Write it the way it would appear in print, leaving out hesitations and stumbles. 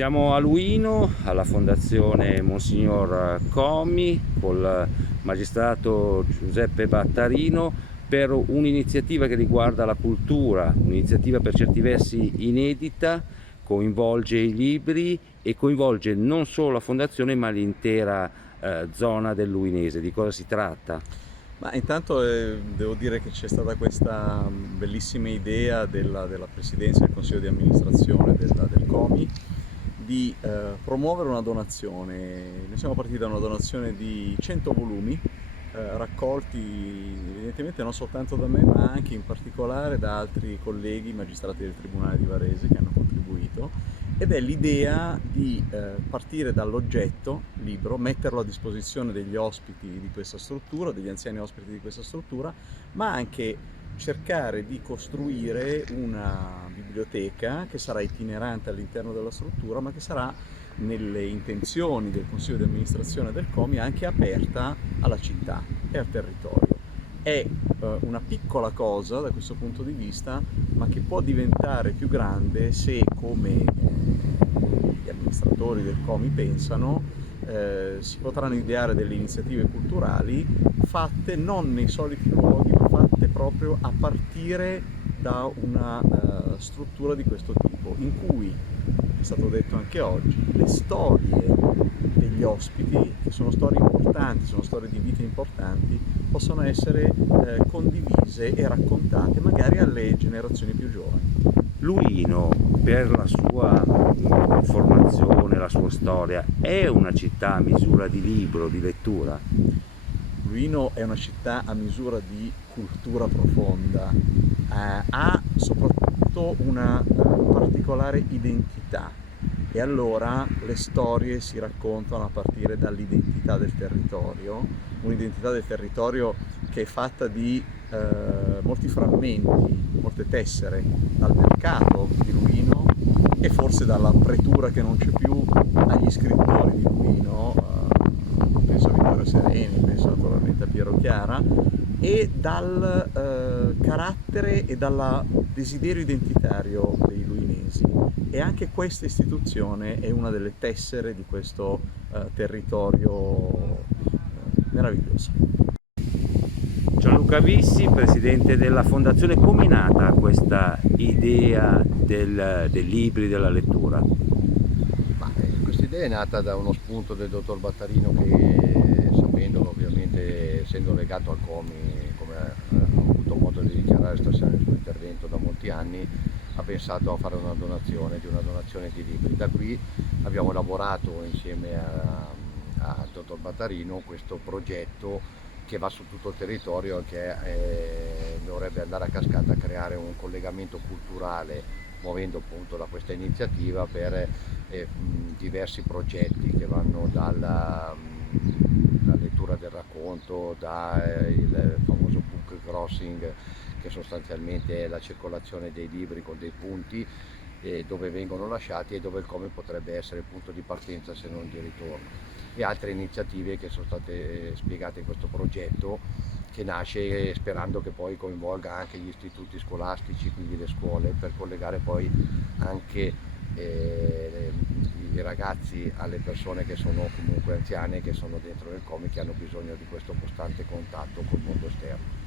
Siamo a Luino, alla Fondazione Monsignor Comi, col magistrato Giuseppe Battarino, per un'iniziativa che riguarda la cultura, un'iniziativa per certi versi inedita, coinvolge i libri e coinvolge non solo la Fondazione ma l'intera zona del Luinese. Di cosa si tratta? Ma intanto devo dire che c'è stata questa bellissima idea della Presidenza del Consiglio di amministrazione del COMI di promuovere una donazione. Noi siamo partiti da una donazione di 100 volumi raccolti evidentemente non soltanto da me ma anche in particolare da altri colleghi magistrati del Tribunale di Varese che hanno contribuito, ed è l'idea di partire dall'oggetto libro, metterlo a disposizione degli ospiti di questa struttura, degli anziani ospiti di questa struttura, ma anche cercare di costruire una biblioteca che sarà itinerante all'interno della struttura, ma che sarà nelle intenzioni del Consiglio di amministrazione del COMI anche aperta alla città e al territorio. È una piccola cosa da questo punto di vista, ma che può diventare più grande se, come gli amministratori del COMI pensano, si potranno ideare delle iniziative culturali fatte non nei soliti luoghi, ma fatte proprio a partire da una struttura di questo tipo, in cui, è stato detto anche oggi, le storie degli ospiti, che sono storie importanti, sono storie di vita importanti, possono essere condivise e raccontate magari alle generazioni più giovani. Luino, per la sua formazione, la sua storia, è una città a misura di libro, di lettura? Luino è una città a misura di cultura profonda, ha soprattutto una particolare identità, e allora le storie si raccontano a partire dall'identità del territorio, un'identità del territorio che è fatta di molti frammenti, molte tessere, dal mercato di Luino e forse dalla pretura che non c'è più agli scrittori di Luino, penso a Vittorio Sereni, penso naturalmente a Piero Chiara, e dal carattere e dal desiderio identitario dei luinesi. E anche questa istituzione è una delle tessere di questo territorio meraviglioso. Gianluca Vissi, presidente della Fondazione, come è nata questa idea dei libri, della lettura? Questa idea è nata da uno spunto del dottor Battarino che, sapendolo ovviamente, essendo legato al COMI, come ha avuto modo di dichiarare stasera nel suo intervento, da molti anni, ha pensato a fare una donazione di libri. Da qui abbiamo elaborato insieme al dottor Battarino questo progetto che va su tutto il territorio e che dovrebbe andare a cascata a creare un collegamento culturale, muovendo appunto da questa iniziativa per diversi progetti che vanno dalla lettura del racconto, dal famoso book crossing, che sostanzialmente è la circolazione dei libri con dei punti dove vengono lasciati e dove il COMI potrebbe essere il punto di partenza se non di ritorno, e altre iniziative che sono state spiegate in questo progetto, che nasce sperando che poi coinvolga anche gli istituti scolastici, quindi le scuole, per collegare poi anche i ragazzi alle persone che sono comunque anziane, che sono dentro nel COMI, che hanno bisogno di questo costante contatto col mondo esterno.